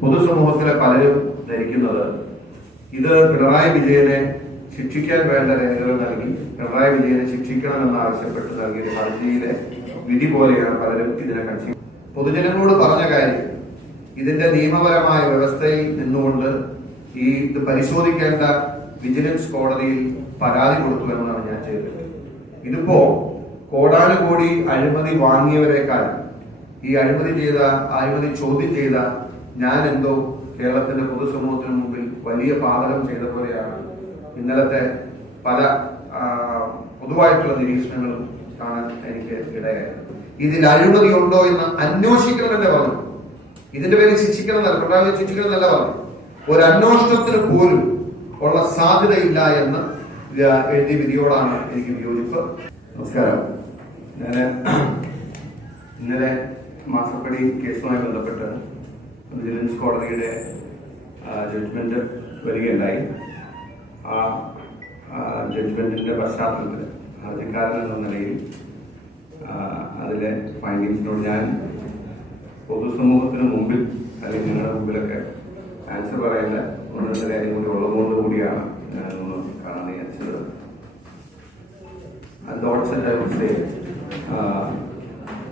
പൊതുസമൂഹത്തിലെ പലരും ധരിക്കുന്നത് ഇത് പിണറായി വിജയനെ ശിക്ഷിക്കാൻ വേണ്ട രേഖകൾ നൽകി പിണറായി വിജയനെ ശിക്ഷിക്കണമെന്നാവശ്യപ്പെട്ട് നൽകിയ ഹർജിയിലെ വിധി പോലെയാണ് പലരും ഇതിനെ കൺസീവ്. പൊതുജനങ്ങളോട് പറഞ്ഞ കാര്യം ഇതിന്റെ നിയമപരമായ വ്യവസ്ഥയിൽ നിന്നുകൊണ്ട് ഇത് പരിശോധിക്കേണ്ട വിജിലൻസ് കോടതിയിൽ പരാതി കൊടുത്തു എന്നാണ് ഞാൻ ചെയ്തത്. ഇതിപ്പോ കോടാനുകോടി അഴിമതി വാങ്ങിയവരെക്കാൾ ഈ അഴിമതി ചോദ്യം ചെയ്ത ഞാൻ എന്തോ കേരളത്തിന്റെ പൊതുസമൂഹത്തിന് മുമ്പിൽ വലിയ പാതകം ചെയ്ത പോലെയാണ് ഇന്നലത്തെ പല പൊതുവായിട്ടുള്ള നിരീക്ഷണങ്ങളും കാണാൻ എനിക്ക് ഇടയായത്. ഇതിൽ അഴിമതി ഉണ്ടോ എന്ന് അന്വേഷിക്കണമെന്നല്ല പറഞ്ഞു. ഇതിന്റെ പേരിൽ ശിക്ഷിക്കണമെന്നല്ല, പിണറായി ശിക്ഷിക്കണമെന്നല്ല പറഞ്ഞു. ഒരു അന്വേഷണത്തിന് പോലും ഉള്ള സാധ്യതയില്ല എന്ന് എഴുതിയ വിധിയോടാണ് എനിക്ക് വിയോജിപ്പ്. നമസ്കാരം. ഞാൻ ഇന്നലെ മാസപ്പടി കേസുമായി ബന്ധപ്പെട്ട് വിജിലൻസ് കോടതിയുടെ ജഡ്ജ്മെന്റ് വരികയുണ്ടായി. ആ ജഡ്ജ്മെന്റിന്റെ പശ്ചാത്തലത്തിൽ ഹർജിക്കാരൻ എന്ന നിലയിൽ അതിലെ ഫൈൻഡിങ്സിനോട് ഞാൻ പൊതുസമൂഹത്തിന് മുമ്പിൽ അല്ലെങ്കിൽ നിങ്ങളുടെ മുമ്പിലൊക്കെ ആൻസർ പറയേണ്ട ഒന്ന് രണ്ട് കാര്യം കൂടി ഉള്ളതുകൊണ്ട് കൂടിയാണ് ഞാനൊന്ന് കാണാൻ വിചാരിച്ചത്.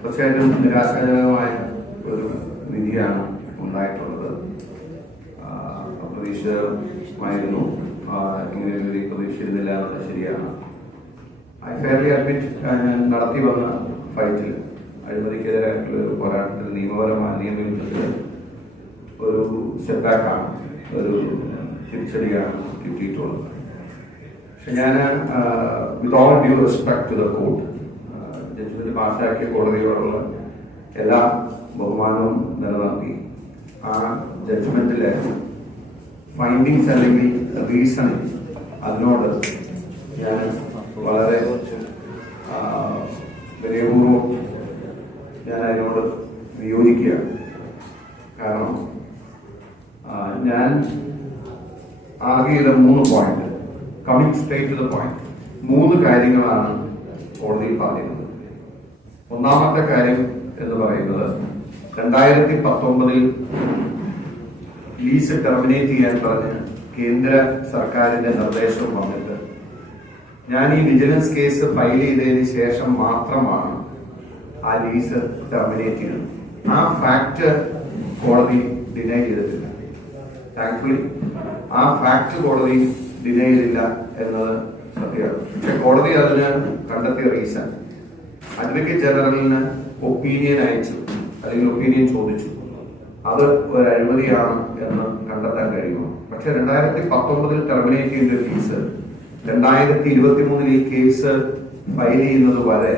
തീർച്ചയായിട്ടും നിരാശാജനകമായ ഒരു വിധിയാണ് ഉണ്ടായിട്ടുള്ളത്. അപ്രതീക്ഷിതമായിരുന്നു. ഇങ്ങനെ ഒരു വിധി പ്രതീക്ഷിച്ചിരുന്നില്ല എന്നത് ശരിയാണ്. ഐ ഫെയർലി അഡ്മിറ്റ് ഞാൻ നടത്തി വന്ന ഫൈറ്റിൽ അഴിമതിക്കെതിരായിട്ടുള്ള ഒരു പോരാട്ടത്തിൽ നിയമപരമായ നിയമയുദ്ധത്തിൽ ഒരു സെറ്റ്ബാക്കാണ്, ഒരു തിരിച്ചടിയാണ് കിട്ടിയിട്ടുള്ളത്. പക്ഷെ ഞാൻ with all due respect to the court, judgment പാസ്സാക്കിയ കോടതിയോടുള്ള എല്ലാ ബഹുമാനവും നിലനിർത്തി ആ ജഡ്ജ്മെന്റിലെ ഫൈൻഡിങ്സ് അല്ലെങ്കിൽ റീസൺ അതിനോട് ഞാൻ വളരെ വിനയപൂർവ്വം ഞാൻ അതിനോട് വിയോജിക്കുകയാണ്. കാരണം ഞാൻ ആകെ ചെയ്ത 3 point, coming straight to the point, 3 കാര്യങ്ങളാണ് കോടതിയിൽ പറയുന്നത്. ഒന്നാമത്തെ കാര്യം എന്ന് പറയുന്നത് 2019 ലീസ് ടെർമിനേറ്റ് ചെയ്യാൻ പറഞ്ഞ് കേന്ദ്ര സർക്കാരിന്റെ നിർദ്ദേശം വന്നിട്ട് ഞാൻ ഈ വിജിലൻസ് കേസ് ഫയൽ ചെയ്തതിന് ശേഷം മാത്രമാണ് ആ ലീസ് ടെർമിനേറ്റ് ചെയ്തത്. ആ ഫാക്ട് കോടതി ഡിനൈ ചെയ്തിട്ടില്ല. താങ്ക്ഫുള്ളി ആ ഫാക്ട് കോടതി ഡിനൈ ചെയ്തില്ല എന്നത് സത്യമാണ്. പക്ഷെ കോടതി അതിന് കണ്ടെത്തിയ റീസൺ അഡ്വക്കേറ്റ് ജനറലിന് ഒപ്പീനിയൻ അയച്ചു അല്ലെങ്കിൽ ഒപ്പീനിയൻ ചോദിച്ചു. അത് ഒരു അഴിമതിയാണ് എന്ന് കണ്ടെത്താൻ കഴിയുമോ? പക്ഷെ 2019 ടെർമിനേറ്റ് ചെയ്ത കേസ് 2023 ഈ കേസ് ഫയൽ ചെയ്യുന്നത് വരെ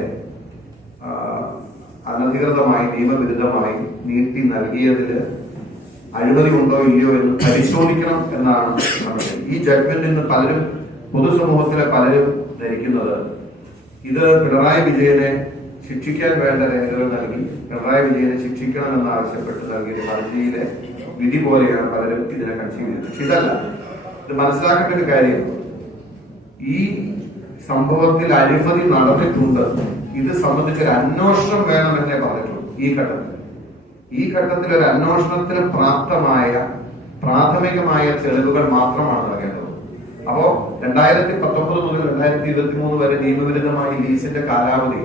അനധികൃതമായി നിയമവിരുദ്ധമായി നീട്ടി നൽകിയതിൽ അഴിമതി ഉണ്ടോ ഇല്ലയോ എന്ന് പരിശോധിക്കണം എന്നാണ് ഈ ജഡ്ജ്മെന്റിൽ നിന്ന് പലരും പൊതുസമൂഹത്തിലെ പലരും ധരിക്കുന്നത് ഇത് പിണറായി വിജയനെ ശിക്ഷിക്കാൻ വേണ്ട രേഖകൾ നൽകി പിണറായി വിജയനെ ശിക്ഷിക്കണമെന്നാവശ്യപ്പെട്ട് നൽകിയ ഹർജിയിലെ വിധി പോലെയാണ് പലരും ഇതിനെ കൺസീവ് ചെയ്തത്. പക്ഷെ ഇതല്ല. ഇത് മനസ്സിലാക്കേണ്ട ഒരു കാര്യം, ഈ സംഭവത്തിൽ അഴിമതി നടന്നിട്ടുണ്ട്. ഇത് സംബന്ധിച്ചൊരു അന്വേഷണം വേണമെന്നേ പറഞ്ഞിട്ടുള്ളൂ. ഈ ഘട്ടത്തിൽ ഒരു അന്വേഷണത്തിന് പ്രാഥമികമായ തെളിവുകൾ മാത്രമാണ് നൽകേണ്ടത്. അപ്പോ 2019 മുതൽ 2023 വരെ നിയമവിരുദ്ധമായി ലീസിന്റെ കാലാവധി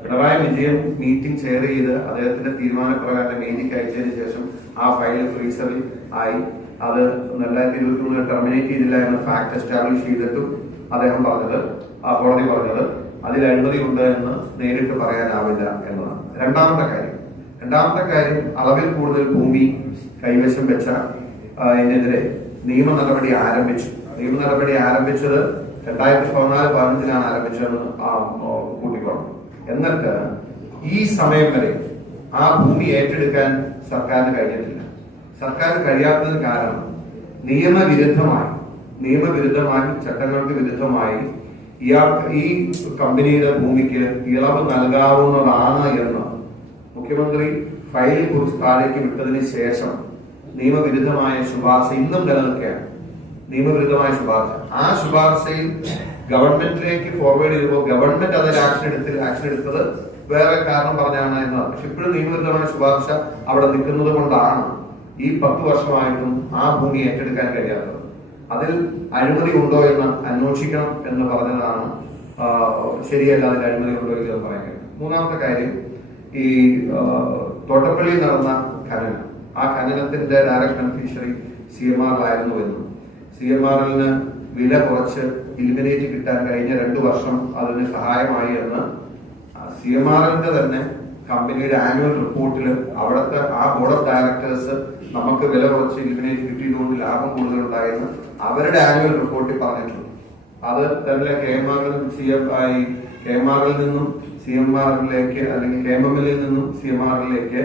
പിണറായി വിജയൻ മീറ്റിംഗ് ചെയർ ചെയ്ത് അദ്ദേഹത്തിന്റെ തീരുമാനപ്രകാരം മേജിക്ക് അയച്ചതിന് ശേഷം ആ ഫയൽ ഫ്രീസറിൽ ആയി. അത് 2023 ടെർമിനേറ്റ് ചെയ്തില്ല എന്ന ഫാക്ട് എസ്റ്റാബ്ലിഷ് ചെയ്തിട്ടും അദ്ദേഹം പറഞ്ഞത്, ആ കോടതി പറഞ്ഞത് അതിൽ അഴിമതി ഉണ്ട് എന്ന് നേരിട്ട് പറയാനാവില്ല എന്നതാണ്. രണ്ടാമത്തെ കാര്യം അളവിൽ കൂടുതൽ ഭൂമി കൈവശം വെച്ച ഇതിനെതിരെ നിയമ നടപടി ആരംഭിച്ചത് 2014-15 ആരംഭിച്ചതെന്ന് കൂട്ടിക്കോണം. എന്നിട്ട് ഈ സമയം വരെ ആ ഭൂമി ഏറ്റെടുക്കാൻ സർക്കാരിന് കഴിഞ്ഞിട്ടില്ല. സർക്കാരിന് കഴിയാത്തതിന് കാരണം നിയമവിരുദ്ധമായി ചട്ടങ്ങൾക്ക് വിരുദ്ധമായി ഈ കമ്പനിയുടെ ഭൂമിക്ക് ഇളവ് നൽകാവുന്നതാണ് എന്ന് മുഖ്യമന്ത്രി ഫയൽ കുറിച്ച് താഴേക്ക് വിട്ടതിന് ശേഷം നിയമവിരുദ്ധമായ ശുപാർശ ഇന്നും നിലനിൽക്കുകയാണ്. ആ ശുപാർശയിൽ ഗവൺമെന്റിലേക്ക് ഫോർവേഡ് ചെയ്തപ്പോൾ ഗവൺമെന്റ് അതിൽ ആക്ഷൻ എടുത്തത് വേറെ കാരണം പറഞ്ഞാണ് എന്നതാണ്. പക്ഷെ ഇപ്പോഴും നിയമവിരുദ്ധമായ ശുപാർശ അവിടെ നിൽക്കുന്നത് കൊണ്ടാണ് ഈ 10 വർഷമായിട്ടും ആ ഭൂമി ഏറ്റെടുക്കാൻ കഴിയാത്തത്. അതിൽ അഴിമതി ഉണ്ടോ എന്ന് അന്വേഷിക്കണം എന്ന് പറഞ്ഞതാണ് ശരിയല്ല. അതിൽ അഴിമതി ഉണ്ടോ എന്ന് പറയാൻ കഴിയും. മൂന്നാമത്തെ കാര്യം, ഈ തോട്ടപ്പള്ളിയിൽ നടന്ന ഖനനം, ആ ഖനനത്തിന്റെ ഡയറക്ട് ബെനിഫിഷ്യറി CMRലായിരുന്നുവെന്നും CMRലിന് വില കുറച്ച് ഇലിമിനേറ്റ് കിട്ടാൻ കഴിഞ്ഞ 2 വർഷം അതിന് സഹായമായി എന്ന് CMRലിന്റെ തന്നെ കമ്പനിയുടെ ആനുവൽ റിപ്പോർട്ടിൽ അവിടുത്തെ ആ ബോർഡ് ഓഫ് ഡയറക്ടേഴ്സ് നമുക്ക് വില കുറച്ച് ഇലിമിനേറ്റ് കിട്ടിയതുകൊണ്ട് ലാഭം കൂടുതലുണ്ടായെന്ന് അവരുടെ ആനുവൽ റിപ്പോർട്ടിൽ പറഞ്ഞിട്ടുണ്ട്. അത് തന്നെ KMRൽ നിന്നും CMRലേക്ക് അല്ലെങ്കിൽ KMMLൽ നിന്നും CMRലേക്ക്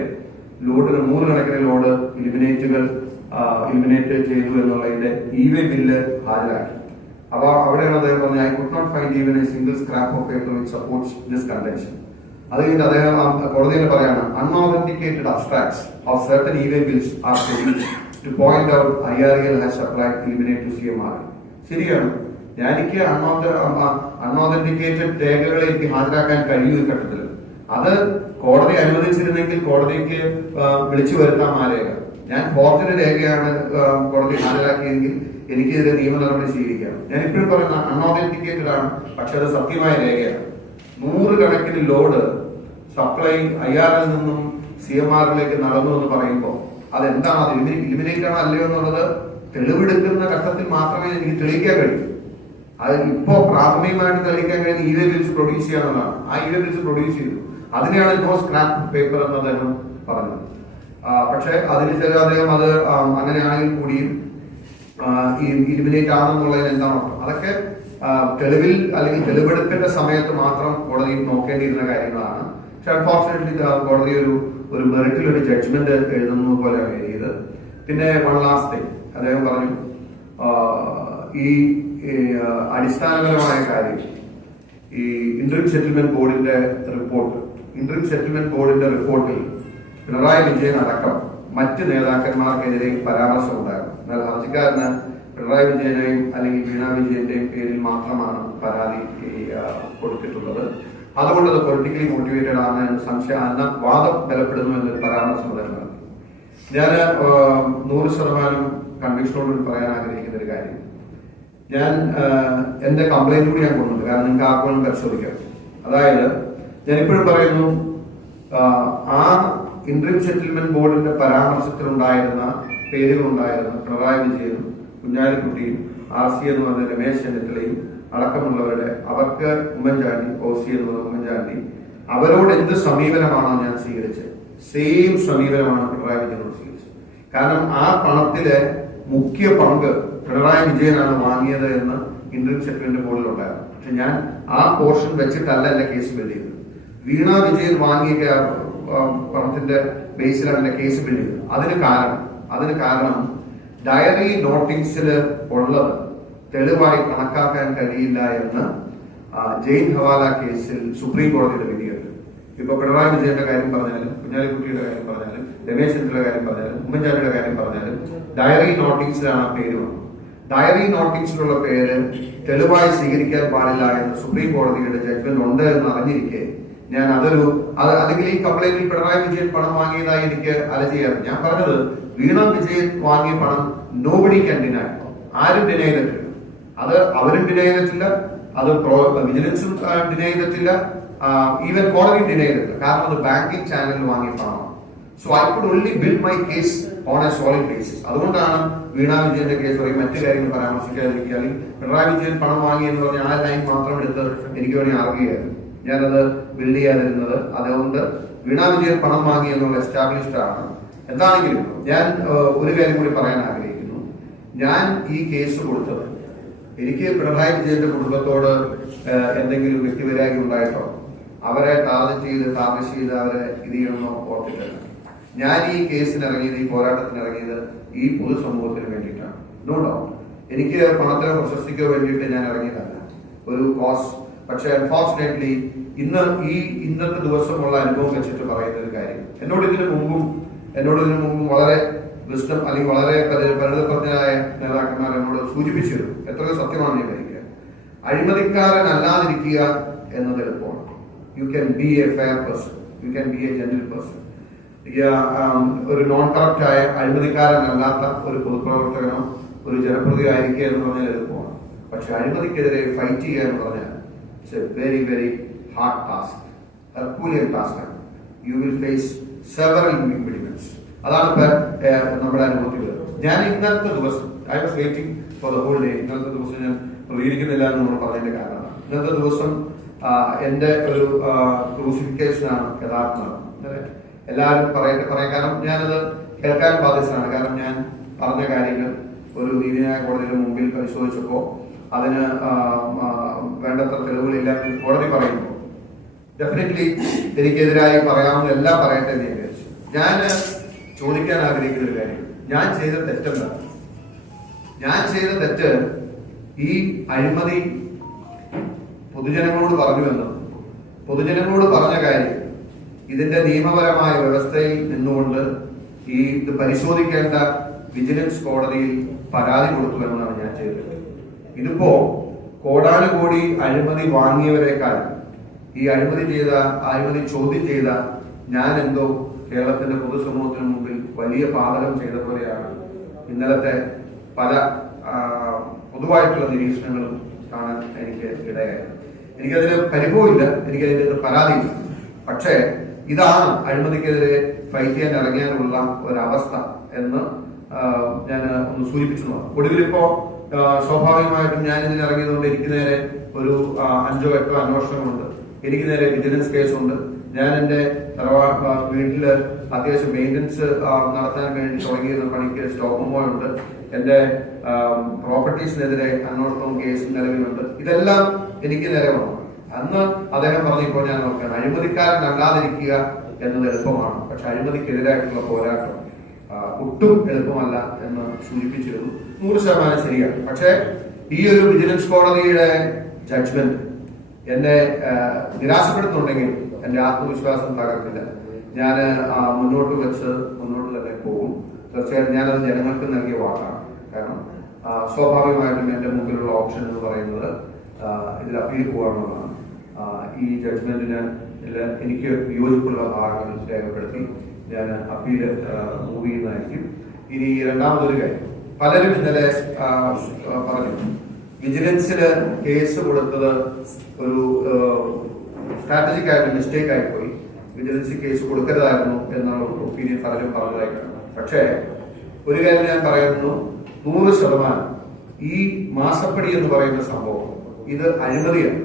ലോഡിന് 100 കണക്കിന് ലോഡ് ഇലിമിനേറ്റ് ചെയ്തു എന്നുള്ളതിന്റെ ഇവേ ബില്ല് ഹാജരാക്കി. അപ്പൊ അവിടെയാണ് അദ്ദേഹം പറഞ്ഞത്, I could not find even a single scrap of paper which supports this contention. അത് കഴിഞ്ഞിട്ട് അദ്ദേഹം കോടതിയിൽ പറയാണ്, unauthenticated abstracts of certain e-way bills are produced to point out IRAL has supplied eliminate to CMR. ശരിയാണ്, എനിക്ക് അൺഓതന്റിക്കേറ്റഡ് രേഖകളെ എനിക്ക് ഹാജരാക്കാൻ കഴിയൂ ഈ ഘട്ടത്തിൽ. അത് കോടതി അനുവദിച്ചിരുന്നെങ്കിൽ കോടതിക്ക് വിളിച്ചു വരുത്താം ആ രേഖ. ഞാൻ ഫോർജറി രേഖയാണ് കോടതി ഹാജരാക്കിയെങ്കിൽ എനിക്കെതിരെ നിയമ നടപടി സ്വീകരിക്കാം. ഞാൻ ഇപ്പോഴും പറയുന്ന അൺഓതന്റിക്കേറ്റഡ് ആണ്, പക്ഷെ അത് സത്യമായ രേഖയാണ്. 100 കണക്കിന് ലോഡ് സപ്ലൈ IRL നിന്നും CMRലേക്ക് നടന്നു എന്ന് പറയുമ്പോൾ അതെന്താണ്, അത് ഇലിമിനേറ്റ് ആണോ അല്ലയോ എന്നുള്ളത് തെളിവെടുക്കുന്ന ഘട്ടത്തിൽ മാത്രമേ എനിക്ക് തെളിയിക്കാൻ കഴിയൂ. അത് ഇപ്പോ പ്രാഥമികമായിട്ട് തെളിയിക്കാൻ കഴിയുന്ന ഇവേ ബിൽസ് പ്രൊഡ്യൂസ് ചെയ്യാന്നുള്ളതാണ്. ആ ഇവേ ബിൽസ് പ്രൊഡ്യൂസ് ചെയ്തു. അതിനെയാണ് നോ സ്ക്രാപ്പ് പേപ്പർ എന്ന് അദ്ദേഹം പറഞ്ഞത്. പക്ഷെ അതിന് ചില അദ്ദേഹം അത് അങ്ങനെയാണെങ്കിൽ കൂടിയും ഇലിമിനേറ്റ് ആണെന്നുള്ളതിന് എന്താണ് അതൊക്കെ തെളിവിൽ അല്ലെങ്കിൽ തെളിവെടുപ്പിന്റെ സമയത്ത് മാത്രം കോടതി നോക്കേണ്ടിയിരുന്ന കാര്യങ്ങളാണ്. പക്ഷെ അൺഫോർച്ചുനേറ്റ്ലി കോടതി ഒരു മെറിറ്റിൽ ഒരു ജഡ്ജ്മെന്റ് എഴുതുന്നത് പോലെയാണ് എഴുതിയത്. പിന്നെ വൺ ലാസ്റ്റ് തിങ് അദ്ദേഹം പറഞ്ഞു, ഈ അടിസ്ഥാനപരമായ കാര്യം, ഈ ഇന്ററിം സെറ്റിൽമെന്റ് ബോർഡിന്റെ റിപ്പോർട്ടിൽ പിണറായി വിജയൻ അടക്കം മറ്റ് നേതാക്കന്മാർക്കെതിരെ പരാമർശം ഉണ്ടായിരുന്നു. എന്നാൽ ഹർജിക്കാരന് പിണറായി വിജയനെയും അല്ലെങ്കിൽ വീണ വിജയന്റെയും പേരിൽ മാത്രമാണ് പരാതി കൊടുത്തിട്ടുള്ളത്. അതുകൊണ്ട് അത് പൊളിറ്റിക്കലി മോട്ടിവേറ്റഡ് ആണ് എന്ന് സംശയം വാദം ബലപ്പെടുന്നു എന്നൊരു പരാമർശം അദ്ദേഹം. ഞാൻ 100% കൺവിക്ഷനോട് പറയാൻ ആഗ്രഹിക്കുന്ന ഒരു കാര്യം, ഞാൻ എന്റെ കംപ്ലൈന്റ് കൂടി ഞാൻ കൊണ്ടുണ്ട്. കാരണം നിങ്ങൾക്ക് ആർക്കും പരിശോധിക്കാം. അതായത് ഞാൻ ഇപ്പോഴും പറയുന്നു, ആ ഇന്ററിം സെറ്റിൽമെന്റ് ബോർഡിന്റെ പരാമർശത്തിലുണ്ടായിരുന്ന പേരുകളുണ്ടായിരുന്ന പിണറായി വിജയനും കുഞ്ഞാലിക്കുട്ടിയും RC എന്ന് പറഞ്ഞ രമേശ് ചെന്നിത്തലയും അടക്കമുള്ളവരുടെ അവർക്ക് ഉമ്മൻചാണ്ടി, OC എന്ന് പറഞ്ഞ ഉമ്മൻചാണ്ടി, അവരോട് എന്ത് സമീപനമാണോ ഞാൻ സ്വീകരിച്ചത്, സെയിം സമീപനമാണ് പിണറായി വിജയനോട് സ്വീകരിച്ചത്. കാരണം ആ പണത്തിലെ മുഖ്യ പങ്ക് പിണറായി വിജയനാണ് വാങ്ങിയത് എന്ന് ഇന്ററിം സെറ്റിൽമെന്റ് ബോർഡിൽ ഉണ്ടായിരുന്നു. പക്ഷെ ഞാൻ ആ പോർഷൻ വെച്ചിട്ടല്ല എന്റെ കേസ് ബിൽഡ് ചെയ്തത്. വീണ വിജയൻ വാങ്ങിയ പണത്തിന്റെ ബേസിലാണ് എന്റെ കേസ് ബിൽഡ് ചെയ്തത്. അതിന് കാരണം ഡയറി നോട്ടീസിൽ ഉള്ളത് തെളിവായി കണക്കാക്കാൻ കഴിയില്ല എന്ന് ജയിൽ ഹവാല കേസിൽ സുപ്രീം കോടതിയുടെ വിധിയുണ്ട്. ഇപ്പൊ പിണറായി വിജയന്റെ കാര്യം പറഞ്ഞാലും കുഞ്ഞാലിക്കുട്ടിയുടെ കാര്യം പറഞ്ഞാലും രമേശ് ചെന്നിത്തലയുടെ കാര്യം പറഞ്ഞാലും ഉമ്മൻചാണ്ടിയുടെ കാര്യം പറഞ്ഞാലും ഡയറി നോട്ടീസിലാണ് ആ പേര് വന്നത്. ഡയറി നോട്ടീസിലുള്ള പേര് തെളിവായി സ്വീകരിക്കാൻ പാടില്ല എന്ന് സുപ്രീം കോടതിയുടെ ജഡ്ജ്മെന്റ് ഉണ്ട് എന്ന് അറിഞ്ഞിരിക്കെ ഞാൻ അല്ലെങ്കിൽ ഈ കംപ്ലൈന്റിൽ പിണറായി വിജയൻ പണം വാങ്ങിയതായി എനിക്ക് അലജിയാണ്. ഞാൻ പറഞ്ഞത്, വീണ വിജയൻ വാങ്ങിയ പണം നോബഡി ക്യാൻ ഡിനൈ, ആരും ഡിനൈ ചെയ്തിട്ടില്ല. അത് അവരും ഡിനൈ ചെയ്തിട്ടില്ല, അത് വിജിലൻസും ഡിനൈ ചെയ്തിട്ടില്ല, ഈവൻ കോടതി ഡിനൈ ചെയ്തിട്ടില്ല. കാരണം അത് ബാങ്കിങ് ചാനലിൽ വാങ്ങിയ പണമാണ്. So I could only build my case on A solid basis. അതുകൊണ്ടാണ് വീണ വിജയന്റെ കേസ് പറയും മറ്റു കാര്യങ്ങൾ പരാമർശിക്കാതിരിക്കുക. അല്ലെങ്കിൽ പിണറായി വിജയൻ പണം വാങ്ങി എന്ന് പറഞ്ഞ ആ ലൈൻ മാത്രം എടുത്ത് എനിക്ക് വേണമെങ്കിൽ ആർഗ്യുകയായിരുന്നു. ഞാനത് ബിൽഡ് ചെയ്യാതിരുന്നത്. അതുകൊണ്ട് വീണ വിജയൻ പണം വാങ്ങി എന്നുള്ള എസ്റ്റാബ്ലിഷ്ഡ് ആണ്. എന്താണെങ്കിലും ഞാൻ ഒരു കാര്യം കൂടി പറയാൻ ആഗ്രഹിക്കുന്നു. ഞാൻ ഈ കേസ് കൊടുത്തത് എനിക്ക് പിണറായി വിജയന്റെ കുടുംബത്തോട് എന്തെങ്കിലും വ്യക്തിവൈരാഗ്യം ഉണ്ടായിട്ടോ അവരെ ടാർഗറ്റ് ചെയ്ത് അവരെ ഇത് ചെയ്യണമെന്നോ ഓർത്തിട്ടല്ല. ഞാൻ ഈ കേസിനിറങ്ങിയത്, ഈ പോരാട്ടത്തിനിറങ്ങിയത് ഈ പൊതുസമൂഹത്തിന് വേണ്ടിയിട്ടാണ്. നോ ഡൗട്ട് എനിക്ക് പണത്തിനോ പ്രശസ്തിക്കോ വേണ്ടിയിട്ട് ഞാൻ ഇറങ്ങിയതല്ല, ഒരു കോസ്. പക്ഷെ അൺഫോർച്ചുനേറ്റ്ലി ഇന്നത്തെ ദിവസമുള്ള അനുഭവം വെച്ചിട്ട് പറയുന്ന ഒരു കാര്യം, എന്നോട് ഇതിനു മുമ്പും വളരെ വിസ്ഡം അല്ലെങ്കിൽ വളരെ പരിണിതപ്രജ്ഞരായ നേതാക്കന്മാർ എന്നോട് സൂചിപ്പിച്ചിരുന്നു. എത്രയോ സത്യമാണ് ഞാൻ ധരിക്കുക. അഴിമതിക്കാരനല്ലാതിരിക്കുക എന്നത് എളുപ്പമാണ്. You can be A fair person, you can be A gentle person. ഒരു നോൺ കറപ്റ്റായ അഴിമതിക്കാരനല്ലാത്ത ഒരു പൊതുപ്രവർത്തകനോ ഒരു ജനപ്രതി ആയിരിക്കുക എന്ന് പറഞ്ഞാൽ എളുപ്പമാണ്. പക്ഷെ അഴിമതിക്കെതിരെ ഫൈറ്റ് ചെയ്യുക എന്ന് പറഞ്ഞാൽ it's a very very hard task, herculean task ആണ്. You will face several impediments. അതാണ് ഇപ്പൊ നമ്മുടെ അനുഭവത്തിൽ വരുന്നത്. ഞാൻ ഇന്നത്തെ ദിവസം I was waiting for the whole day. ഇന്നത്തെ ദിവസം ഞാൻ പ്രതികരിക്കുന്നില്ല എന്ന് നമ്മൾ പറഞ്ഞതിന്റെ കാരണമാണ് ഇന്നത്തെ ദിവസം എന്റെ ഒരു ക്രൂസിഫിക്കേഷൻ ആണ് യഥാർത്ഥം. എല്ലാവരും പറയാൻ കാരണം ഞാനത് കേൾക്കാൻ ബാധ്യസ്ഥനാണ്. കാരണം ഞാൻ പറഞ്ഞ കാര്യങ്ങൾ ഒരു നീതിന്യായ കോടതിയുടെ മുമ്പിൽ പരിശോധിച്ചപ്പോ അതിന് വേണ്ടത്ര തെളിവുകളില്ല കോടതി പറയുമ്പോൾ ഡെഫിനറ്റ്ലി എനിക്കെതിരായി പറയാവുന്ന എല്ലാം പറയട്ടെ എന്ന് ഞാൻ വിചാരിച്ചു. ഞാൻ ചോദിക്കാൻ ആഗ്രഹിക്കുന്ന ഒരു കാര്യം, ഞാൻ ചെയ്ത തെറ്റെന്താണ്? ഞാൻ ചെയ്ത തെറ്റ് ഈ അഴിമതി പൊതുജനങ്ങളോട് പറഞ്ഞുവെന്നും പൊതുജനങ്ങളോട് പറഞ്ഞ കാര്യം ഇതിന്റെ നിയമപരമായ വ്യവസ്ഥയിൽ നിന്നുകൊണ്ട് ഇത് പരിശോധിക്കേണ്ട വിജിലൻസ് കോടതിയിൽ പരാതി കൊടുത്തുവെന്നാണ് ഞാൻ ചെയ്തത്. ഇതിപ്പോ കോടാനുകോടി അഴിമതി വാങ്ങിയവരെക്കാൾ ഈ അഴിമതി ചോദ്യം ചെയ്ത ഞാൻ എന്തോ കേരളത്തിന്റെ പൊതുസമൂഹത്തിന് മുമ്പിൽ വലിയ പാതകം ചെയ്ത പോലെയാണ് ഇന്നലത്തെ പല പൊതുവായിട്ടുള്ള നിരീക്ഷണങ്ങളും കാണാൻ എനിക്ക് ഇടയായത്. എനിക്കതിന് പരിഭവമില്ല, എനിക്കതിന്റെ പരാതിയില്ല. പക്ഷേ ഇതാണ് അഴിമതിക്കെതിരെ ഫൈറ്റ് ചെയ്യാൻ ഇറങ്ങിയാനുള്ള ഒരവസ്ഥ എന്ന് ഞാൻ ഒന്ന് സൂചിപ്പിച്ചു. ഒടുവിലിപ്പോ സ്വാഭാവികമായിട്ടും ഞാൻ ഇതിൽ ഇറങ്ങിയതുകൊണ്ട് എനിക്ക് നേരെ ഒരു 5-8 അന്വേഷണങ്ങളുണ്ട്. എനിക്ക് നേരെ വിജിലൻസ് കേസുണ്ട്. ഞാൻ എന്റെ വീട്ടില് അത്യാവശ്യം മെയിൻ്റനൻസ് നടത്താൻ വേണ്ടി തുടങ്ങിയിരുന്ന പണിക്ക് സ്റ്റോപ്പ് മെമ്മോയുണ്ട്. എന്റെ പ്രോപ്പർട്ടീസിനെതിരെ അന്വേഷണവും കേസും നിലവിലുണ്ട്. ഇതെല്ലാം എനിക്ക് നേരെ വന്നു. അന്ന് അദ്ദേഹം പറഞ്ഞപ്പോൾ ഞാൻ നോക്കുകയാണ്, അഴിമതിക്കാരനല്ലാതിരിക്കുക എന്നത് എളുപ്പമാണ്, പക്ഷെ അഴിമതിക്കെതിരായിട്ടുള്ള പോരാട്ടം ഒട്ടും എളുപ്പമല്ല എന്ന് സൂചിപ്പിച്ചിരുന്നു. 100% ശരിയാണ്. പക്ഷെ ഈ ഒരു വിജിലൻസ് കോടതിയുടെ ജഡ്ജ്മെന്റ് എന്നെ നിരാശപ്പെടുത്തുന്നുണ്ടെങ്കിൽ എന്റെ ആത്മവിശ്വാസം തകർക്കില്ല. ഞാൻ മുന്നോട്ട് തന്നെ പോകും. തീർച്ചയായിട്ടും ഞാനത് ജനങ്ങൾക്ക് നൽകിയ വാക്കാണ്. കാരണം സ്വാഭാവികമായിട്ടും എന്റെ മുമ്പിലുള്ള ഓപ്ഷൻ എന്ന് പറയുന്നത് ഇതിൽ അപ്പീൽ പോകാനുള്ളതാണ്. ഈ ജഡ്ജ്മെന്റിന് എനിക്ക് വിയോജിപ്പുള്ള ഭാഗങ്ങൾ രേഖപ്പെടുത്തി ഞാൻ അപ്പീൽ മൂവ് ചെയ്യുന്നതായിരിക്കും. ഇനി രണ്ടാമതൊരു കാര്യം, പലരും ഇന്നലെ പറഞ്ഞു വിജിലൻസിന് കേസ് കൊടുത്തത് ഒരു സ്ട്രാറ്റജിക് ആയിട്ട് മിസ്റ്റേക്ക് ആയിപ്പോയി, വിജിലൻസ് കേസ് കൊടുക്കരുതായിരുന്നു എന്നുള്ള ഒപ്പീനിയൻ പലരും പറഞ്ഞതായിട്ടാണ്. പക്ഷേ ഒരു കാര്യം ഞാൻ പറയുന്നു, 100% ഈ മാസപ്പടി എന്ന് പറയുന്ന സംഭവം ഇത് അഴിമതിയാണ്.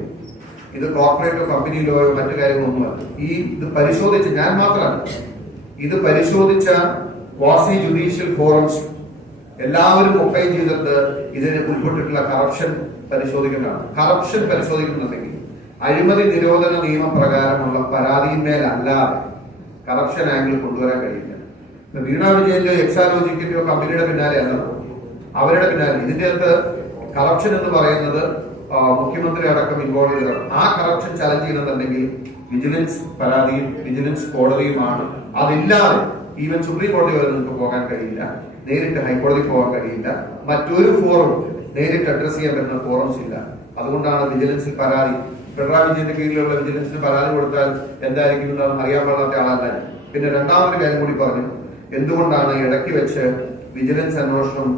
ഇത് കോർപ്പറേറ്റോ കമ്പനി ലോയോ മറ്റു കാര്യങ്ങളൊന്നുമല്ല. ഇത് പരിശോധിച്ച് ഞാൻ മാത്രമല്ല, ഇത് പരിശോധിച്ച ക്വാസി ജുഡീഷ്യൽ ഫോറംസ് എല്ലാവരും ഒപ്പൈൻ ചെയ്തിട്ട് ഇതിന് ഉൾപ്പെട്ടിട്ടുള്ള കറപ്ഷൻ പരിശോധിക്കേണ്ടതാണ്. കറപ്ഷൻ പരിശോധിക്കുന്നുണ്ടെങ്കിൽ അഴിമതി നിരോധന നിയമപ്രകാരമുള്ള പരാതിയിന്മേലല്ലാതെ കറപ്ഷൻ ആംഗിൾ കൊണ്ടുവരാൻ കഴിയില്ല. വീണ വിജയന്റെയോ എക്സാലോജിക്കിന്റെയോ കമ്പനിയുടെ പിന്നാലെ അല്ല, അവരുടെ പിന്നാലെ. ഇതിന്റെ അകത്ത് കറപ്ഷൻ എന്ന് പറയുന്നത് മുഖ്യമന്ത്രി അടക്കം ഇൻവോൾവ് ചെയ്തതാണ്. ആ കറപ്ഷൻ ചലഞ്ച് ചെയ്യുന്നുണ്ടെങ്കിൽ വിജിലൻസ് പരാതിയും വിജിലൻസ് കോടതിയുമാണ്. അതില്ലാതെ ഈവൻ സുപ്രീം കോടതി വരെ നിങ്ങൾക്ക് പോകാൻ കഴിയില്ല, നേരിട്ട് ഹൈക്കോടതി പോകാൻ കഴിയില്ല, മറ്റൊരു ഫോറം നേരിട്ട് അഡ്രസ് ചെയ്യാൻ പറ്റുന്ന ഫോറംസ് ഇല്ല. അതുകൊണ്ടാണ് വിജിലൻസിൽ പരാതി, പിണറായി വിജയന്റെ കീഴിലുള്ള വിജിലൻസിന് പരാതി കൊടുത്താൽ എന്തായിരിക്കും എന്ന് അറിയാൻ പാടാത്ത ആളല്ല. പിന്നെ രണ്ടാമതൊരു കാര്യം കൂടി പറഞ്ഞു, എന്തുകൊണ്ടാണ് ഇടയ്ക്ക് വെച്ച് വിജിലൻസ് അന്വേഷണം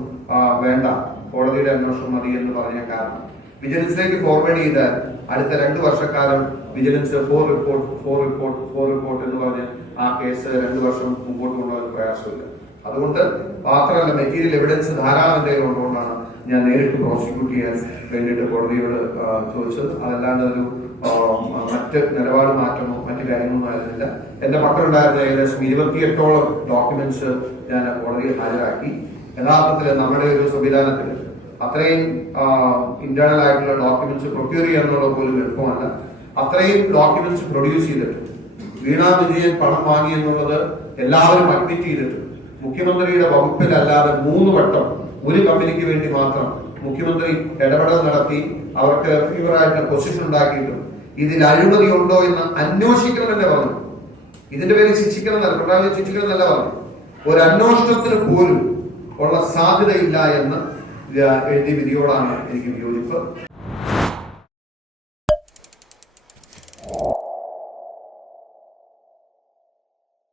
വേണ്ട, കോടതിയുടെ അന്വേഷണം മതി എന്ന് പറഞ്ഞ കാരണം, വിജിലൻസിലേക്ക് ഫോർവേഡ് ചെയ്താൽ അടുത്ത 2 വർഷക്കാലം വിജിലൻസ് 4 റിപ്പോർട്ട് എന്ന് പറഞ്ഞ് ആ കേസ് 2 വർഷം മുമ്പോട്ട് കൊണ്ടുപോകാൻ പ്രയാസമില്ല. അതുകൊണ്ട് മാത്രമല്ല, മെറ്റീരിയൽ എവിഡൻസ് ധാരാളം എന്തെങ്കിലും ഉള്ളതുകൊണ്ടാണ് ഞാൻ നേരിട്ട് പ്രോസിക്യൂട്ട് ചെയ്യാൻ വേണ്ടിയിട്ട് കോടതിയോട് ചോദിച്ചത്. അതല്ലാണ്ട് ഒരു മറ്റ് നിലപാട് മാറ്റമോ മറ്റു കാര്യങ്ങളൊന്നും ആയിരുന്നില്ല. എന്റെ പക്കലുണ്ടായിരുന്ന ഏകദേശം 28ഓളം ഡോക്യുമെന്റ്സ് ഞാൻ കോടതിയിൽ ഹാജരാക്കി. യഥാർത്ഥത്തിൽ നമ്മുടെ ഒരു സംവിധാനത്തിൽ അത്രയും ഇന്റേണൽ ആയിട്ടുള്ള ഡോക്യുമെന്റ്സ് പ്രൊക്യൂർ ചെയ്യാന്നുള്ള പോലും എളുപ്പമല്ല. അത്രയും ഡോക്യുമെന്റ്സ് പ്രൊഡ്യൂസ് ചെയ്തിട്ട് വീണ വിജയൻ പണം വാങ്ങി എന്നുള്ളത് എല്ലാവരും അഡ്മിറ്റ് ചെയ്തിട്ട് മുഖ്യമന്ത്രിയുടെ വകുപ്പിലല്ലാതെ 3 വട്ടം ഒരു കമ്പനിക്ക് വേണ്ടി മാത്രം മുഖ്യമന്ത്രി ഇടപെടൽ നടത്തി അവർക്ക് ഫീവറായിട്ടുള്ള പൊസിഷൻ ഉണ്ടാക്കിയിട്ടും ഇതിൽ അഴിമതി ഉണ്ടോ എന്ന് അന്വേഷിക്കണമെന്നേ പറഞ്ഞു. ഇതിന്റെ പേരിൽ ശിക്ഷിക്കണമെന്നല്ല, പിണറായി ശിക്ഷിക്കണമെന്നല്ല പറഞ്ഞു. ഒരു അന്വേഷണത്തിന് പോലും ഉള്ള സാധ്യതയില്ല എന്ന് എഴുതിയ വിധിയോടാണ് എനിക്ക് വിയോജിപ്പ്.